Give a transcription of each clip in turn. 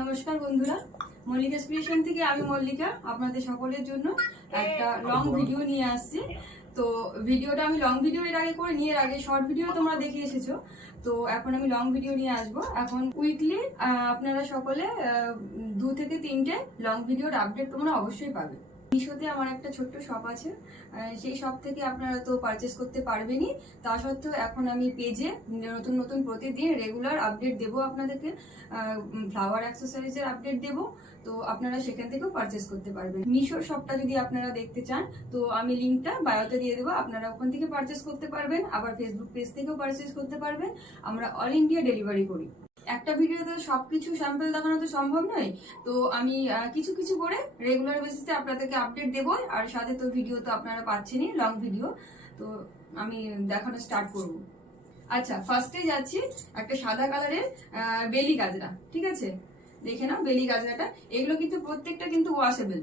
নমস্কার বন্ধুরা, মল্লিকা ক্রিয়েশন থেকে আমি মল্লিকা আপনাদের সকলের জন্য একটা লং ভিডিও নিয়ে আসছি। তো ভিডিওটা আমি লং ভিডিও এর আগে করে নিয়ে, এর আগে শর্ট ভিডিও তোমরা দেখে এসেছো। তো এখন আমি লং ভিডিও নিয়ে আসবো। এখন উইকলি আপনারা সকলে 2 থেকে 3টে লং ভিডিওর আপডেট তোমরা অবশ্যই পাবে। মিশোতে আমার একটা ছোট্ট শপ আছে, সেই শপ থেকে আপনারা তো পারচেস করতে পারবেনই। তা সত্ত্বেও এখন আমি পেজে নতুন নতুন প্রতিদিন রেগুলার আপডেট দেবো আপনাদেরকে, ফ্লাওয়ার অ্যাক্সেসরিজের আপডেট দেবো। তো আপনারা সেখান থেকেও পারচেস করতে পারবেন। মিশোর শপটা যদি আপনারা দেখতে চান তো আমি লিঙ্কটা বায়োতে দিয়ে দেবো, আপনারা ওখান থেকে পারচেস করতে পারবেন। আবার ফেসবুক পেজ থেকেও পারচেস করতে পারবেন। আমরা অল ইন্ডিয়া ডেলিভারি করি। একটা ভিডিওতে সবকিছু স্যাম্পল দেখানো তো সম্ভব নয়, তো আমি কিছু কিছু করে রেগুলার বেসিসে আপনাদেরকে আপডেট দেবো। আর সাথে তো ভিডিও তো আপনারা পাচ্ছেনই, লং ভিডিও। তো আমি দেখানো স্টার্ট করব। আচ্ছা, ফার্স্টে যাচ্ছি একটা সাদা কালারের বেলি গাজরা। ঠিক আছে, দেখে নাও বেলি গাজরাটা। এগুলো কিন্তু প্রত্যেকটা কিন্তু ওয়াশেবল।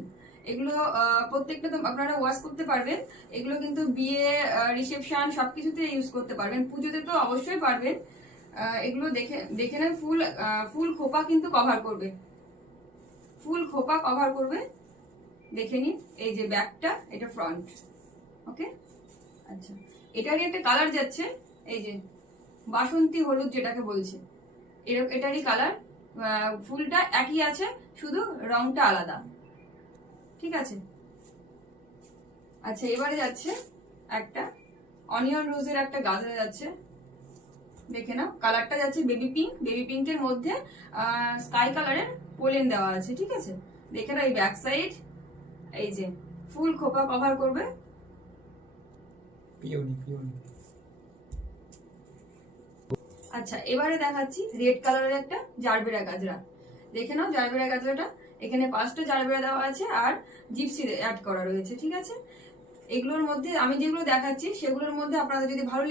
এগুলো প্রত্যেকটা তো আপনারা ওয়াশ করতে পারবেন। এগুলো কিন্তু বিয়ে, রিসেপশন সবকিছুতে ইউজ করতে পারবেন। পুজোতে তো অবশ্যই পারবেন। এগুলো দেখে দেখে নেন, ফুল খোপা কিন্তু কভার করবে, ফুল খোপা কভার করবে। দেখে নিন, এই যে ব্যাকটা, এটা ফ্রন্ট। ওকে, আচ্ছা, এটারই একটা কালার যাচ্ছে, এই যে বাসন্তী হলুদ যেটাকে বলছে, এটারই কালার। ফুলটা একই আছে, শুধু রংটা আলাদা। ঠিক আছে, আচ্ছা, এবারে যাচ্ছে একটা অনিয়ন রোজের একটা গাজরা যাচ্ছে। দেখে নাও, কালারটা যাচ্ছে বেবি পিঙ্ক। বেবি পিঙ্কের মধ্যে স্কাই কালারের পোলেন দেওয়া আছে। ঠিক আছে, দেখে নাও এই ব্যাক সাইড, এই যে ফুল খোপা কভার করবে। আচ্ছা, এবারে দেখাচ্ছি রেড কালারের একটা জারবেরা গাজরা। দেখে নাও জারবেরা গাজরাটা, এখানে 5টা জারবেরা দেওয়া আছে আর জিপসি অ্যাড করা রয়েছে। ঠিক আছে, এগুলোর মধ্যে আমি যেগুলো দেখাচ্ছি সেগুলোর মধ্যে আপনাদের যদি ভালো